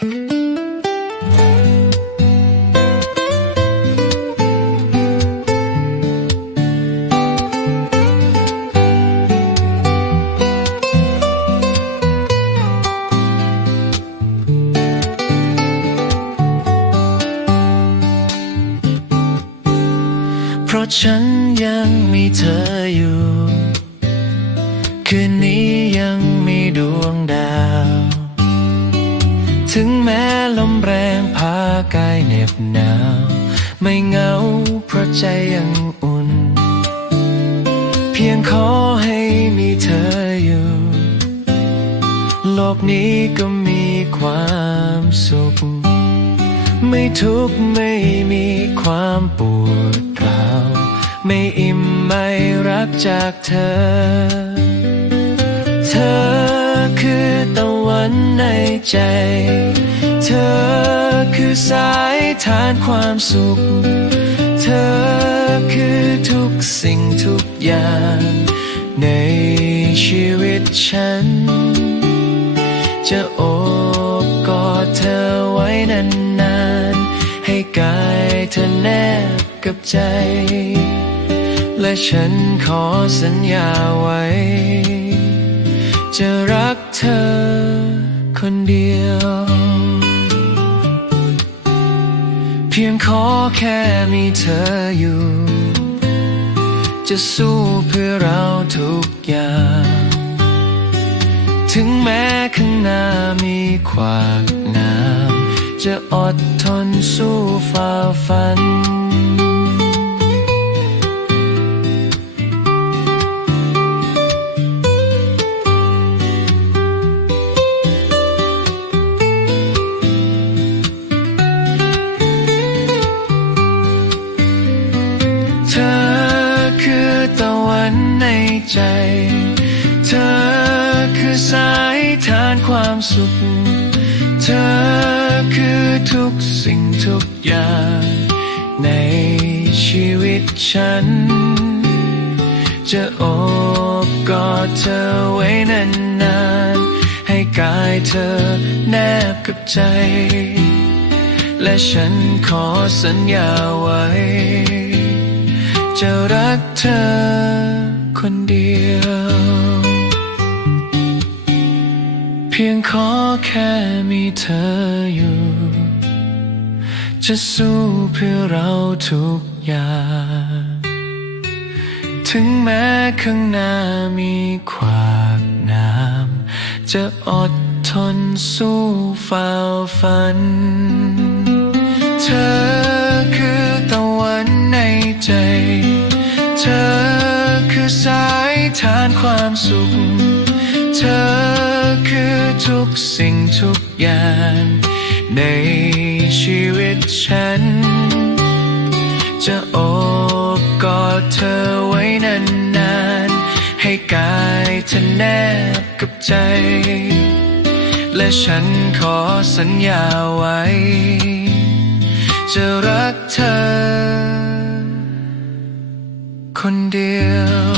เพราะฉันยังมีเธออยู่ คืนนี้ ถึงแม้ลมแรงพากายเหน็บหนาว ไม่เหงาเพราะใจยังอุ่น เพียงขอให้มีเธออยู่ โลกนี้ก็มีความสุข ไม่ทุกข์ไม่มีความปวดร้าว ไม่อิ่มไม่รักจากเธอ เธอคือันในใจ เธอคือสายทานความสุข เธอคือทุกสิ่งทุกอย่าง ในชีวิตฉัน จะโอบกอดเธอไว้นานๆ ให้กายเธอแนบกับใจ และฉันขอสัญญาไว้จะรักเธอ คนเดียว เพียงขอแค่มีเธออยู่ จะสู้เพื่อเราทุกอย่าง ถึงแม้ข้างหน้ามีขวากน้ำจะอดทนสู้ฝ่าฟัน ใจ เธอคือสายทานความสุข เธอคือทุกสิ่งทุกอย่าง ในชีวิตฉัน จะโอบกอดเธอไว้นานๆ ให้กายเธอแนบกับใจ และฉันขอสัญญาไว้จะรักเธอ คนเดียว เพียงขอแค่มีเธออยู่ จะสู้เพื่อเราทุกอย่าง ถึงแม้ข้างหน้ามีขวากน้ำจะอดทนสู้ฝ่าฟัน เธอคือตะวันในใจ ความสุข เธอคือทุกสิ่งทุกอย่าง ในชีวิตฉัน จะโอบกอดเธอไว้นานๆ ให้กายเธอแนบกับใจ และฉันขอสัญญาไว้ จะรักเธอ คนเดียว